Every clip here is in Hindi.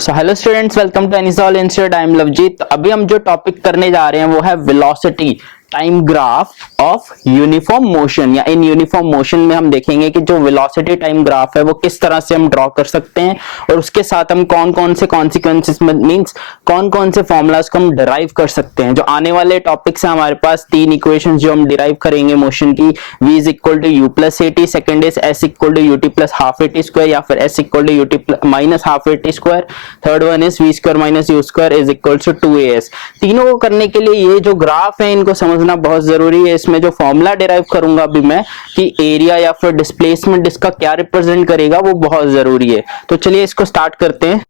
So hello students, welcome to एनीसॉल इंस्टीट्यूट। I am Lovejeet. अभी हम जो टॉपिक करने जा रहे हैं वो है velocity time graph of uniform motion, या इन यूनिफॉर्म मोशन में हम देखेंगे कि जो वेलोसिटी टाइम ग्राफ है वो किस तरह से हम ड्रॉ कर सकते हैं और उसके साथ हम कौन कौन से कॉन्सिक्वेंसेस मींस कौन कौन से फॉर्मूलाज को हम डिराइव कर सकते हैं। जो आने वाले टॉपिक्स है हमारे पास तीन इक्वेशंस जो हम डिराइव करेंगे मोशन की, v is equal to u plus a t, second is s equal to u t plus half a t square या फिर s equal to u t minus half a t square, third one is v square minus u square is equal to 2as। तीनों को करने के लिए ये जो ग्राफ है इनको समझना बहुत जरूरी है। इसमें जो फॉर्मूला डिराइव करूंगा अभी मैं कि एरिया या फिर डिस्प्लेसमेंट इसका क्या रिप्रेजेंट करेगा वो बहुत जरूरी है। तो चलिए इसको स्टार्ट करते हैं।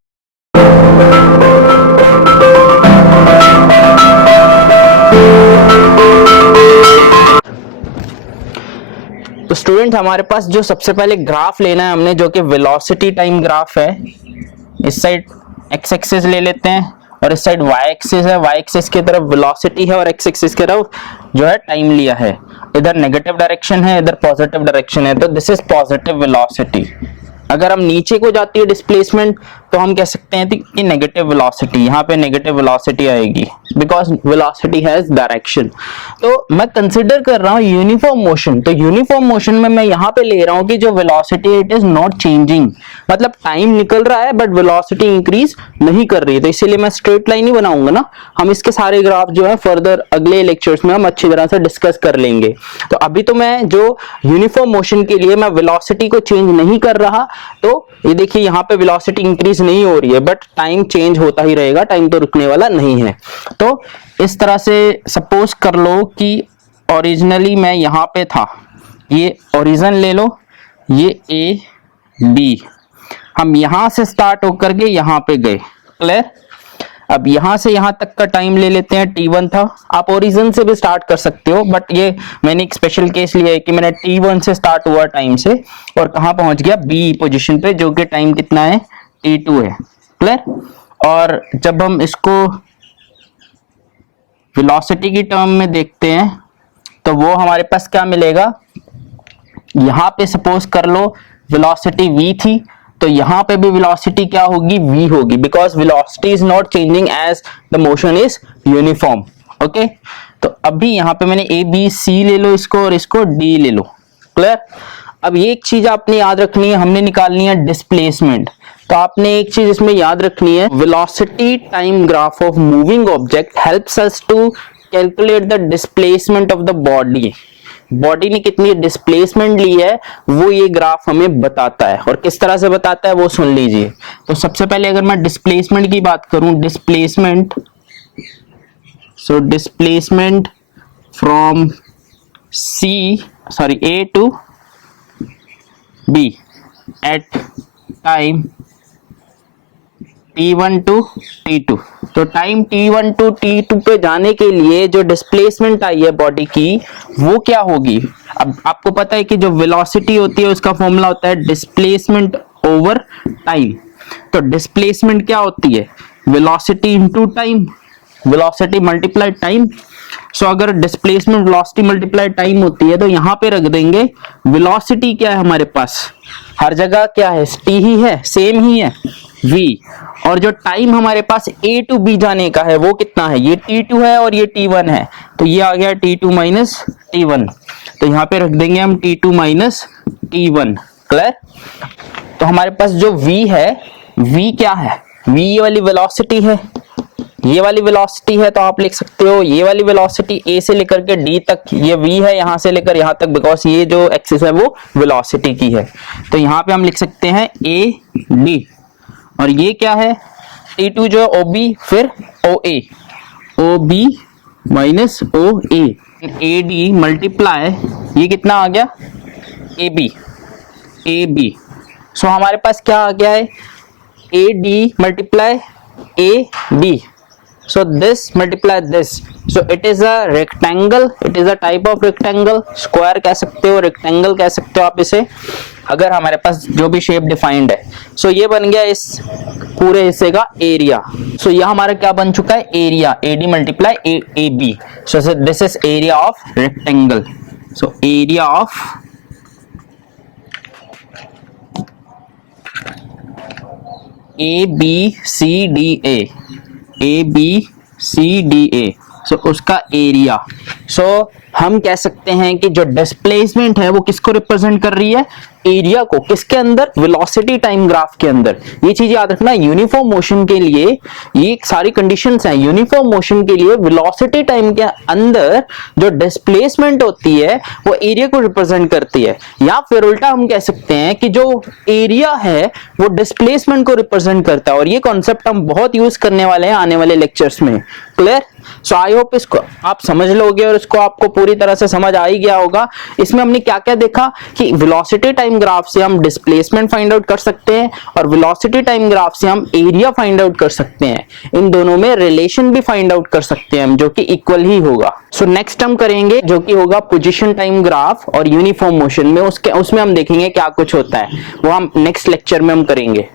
तो स्टूडेंट हमारे पास जो सबसे पहले ग्राफ लेना है हमने, जो कि वेलोसिटी टाइम ग्राफ है। इस साइड एक्स एक्सिस ले लेते हैं और इस साइड वाई एक्सिस है। वाई एक्सिस की तरफ वेलोसिटी है और एक्स एक्सिस की तरफ जो है टाइम लिया है। इधर नेगेटिव डायरेक्शन है, इधर पॉजिटिव डायरेक्शन है, तो दिस इज पॉजिटिव वेलोसिटी। अगर हम नीचे को जाती है डिस्प्लेसमेंट तो हम कह सकते हैं कि नेगेटिव वेलोसिटी, यहाँ पे नेगेटिव वेलोसिटी आएगी बिकॉज वेलोसिटी हैज डायरेक्शन। तो मैं कंसिडर कर रहा हूँ यूनिफॉर्म मोशन। तो यूनिफॉर्म मोशन में मैं यहाँ पे ले रहा हूँ कि जो velocity it is not changing, मतलब टाइम निकल रहा है बट वेलोसिटी इंक्रीज नहीं कर रही है। तो इसीलिए मैं स्ट्रेट लाइन ही बनाऊंगा ना। हम इसके सारे ग्राफ जो है फर्दर अगले लेक्चर्स में हम अच्छी तरह से डिस्कस कर लेंगे। तो अभी तो मैं जो यूनिफॉर्म मोशन के लिए मैं वेलोसिटी को चेंज नहीं कर रहा, तो ये देखिए यहाँ पे वेलोसिटी इंक्रीज नहीं हो रही है बट टाइम चेंज होता ही रहेगा, टाइम तो रुकने वाला नहीं है। तो इस तरह से सपोज कर लो कि ओरिजिनली मैं यहाँ पे था, ये ओरिजिन ले लो, ये ए बी, हम यहां से स्टार्ट होकर के यहाँ पे गए। क्लियर? अब यहां से यहां तक का टाइम ले लेते हैं, t1 था। आप ओरिजिन से भी स्टार्ट कर सकते हो बट ये मैंने एक स्पेशल केस लिया है कि मैंने t1 से स्टार्ट हुआ टाइम से और कहां पहुंच गया, b पोजीशन पे, जो कि टाइम कितना है, t2 है। क्लियर? और जब हम इसको वेलोसिटी की टर्म में देखते हैं तो वो हमारे पास क्या मिलेगा, यहां पे सपोज कर लो वेलोसिटी v थी तो यहां पे भी वेलोसिटी क्या होगी, v होगी, because velocity is not changing as the motion is uniform. Okay, तो अभी यहां पे मैंने a b c ले लो इसको और इसको d ले लो। क्लियर? अब ये एक चीज आपने याद रखनी है, हमने निकालनी है डिस्प्लेसमेंट। तो आपने एक चीज इसमें याद रखनी है, velocity time graph of moving object helps us to calculate the displacement of the body. Body ने कितनी डिस्प्लेसमेंट ली है वो ये ग्राफ हमें बताता है, और किस तरह से बताता है वो सुन लीजिए। तो सबसे पहले अगर मैं डिस्प्लेसमेंट की बात करूं, displacement, so displacement from A to B at time t1 to t2। तो टाइम t1 टू t2 पे जाने के लिए जो डिस्प्लेसमेंट आई है बॉडी की वो क्या होगी। अब आपको पता है कि जो वेलोसिटी होती है उसका फॉर्मूला होता है डिस्प्लेसमेंट ओवर टाइम। तो डिस्प्लेसमेंट क्या होती है, velocity into time, velocity multiply time. So अगर डिस्प्लेसमेंट वेलोसिटी मल्टीप्लाई टाइम होती है तो यहां पे रख देंगे वेलोसिटी क्या है हमारे पास, हर जगह क्या है, t ही है, सेम ही है v, और जो टाइम हमारे पास a टू b जाने का है वो कितना है, ये t2 है और ये t1 है, तो ये आ गया t2 माइनस t1। तो यहाँ पे रख देंगे हम t2 माइनस t1। क्लियर? तो हमारे पास जो v है, v क्या है, v ये वाली वेलोसिटी है, ये वाली वेलोसिटी है। तो आप लिख सकते हो ये वाली वेलोसिटी a से लेकर के d तक, ये v है यहां से लेकर यहां तक, बिकॉज ये जो एक्सिस है वो वेलोसिटी की है। तो यहाँ पे हम लिख सकते हैं a d, और ये क्या है, t2 जो है OB, फिर OA, OB minus OA, AD multiply ये कितना आ गया, AB। सो हमारे पास क्या आ गया है, AD multiply AB। So this multiply this, so it is a rectangle, it is a type of rectangle, square कह सकते हो, rectangle कह सकते हो आप इसे, अगर हमारे पास जो भी शेप डिफाइंड है। सो ये बन गया इस पूरे हिस्से का एरिया। सो यह हमारा क्या बन चुका है, area, AD multiply AB। So this is area of rectangle. So area of A B C D A, so उसका एरिया। सो हम कह सकते हैं कि जो डिस्प्लेसमेंट है वो किसको रिप्रेजेंट कर रही है, एरिया को। किसके अंदर, वेलोसिटी टाइम ग्राफ के अंदर। ये चीज याद रखना, यूनिफॉर्म मोशन के लिए ये सारी कंडीशंस हैं। यूनिफॉर्म मोशन के लिए वेलोसिटी टाइम के अंदर जो डिस्प्लेसमेंट होती है वो एरिया को रिप्रेजेंट करती है, या फिर उल्टा हम कह सकते हैं कि जो एरिया है वो डिस्प्लेसमेंट को रिप्रेजेंट करता है। और ये कॉन्सेप्ट हम बहुत यूज करने वाले हैं आने वाले लेक्चर्स में। क्लियर? सो आई होप इसको आप समझ लोगे और इसको आपको पूरी तरह से समझ आ ही गया होगा। इसमें हमने क्या क्या देखा कि वेलोसिटी टाइम ग्राफ से हम डिस्प्लेसमेंट फाइंड आउट कर सकते हैं और वेलोसिटी टाइम ग्राफ से हम एरिया फाइंड आउट कर सकते हैं। इन दोनों में रिलेशन भी फाइंड आउट कर सकते हैं हम, जो कि इक्वल ही होगा। सो नेक्स्ट हम करेंगे जो कि होगा पोजीशन टाइम ग्राफ और यूनिफॉर्म मोशन में। उसमें हम देखेंगे क्या कुछ होता है, वो हम नेक्स्ट लेक्चर में हम करेंगे।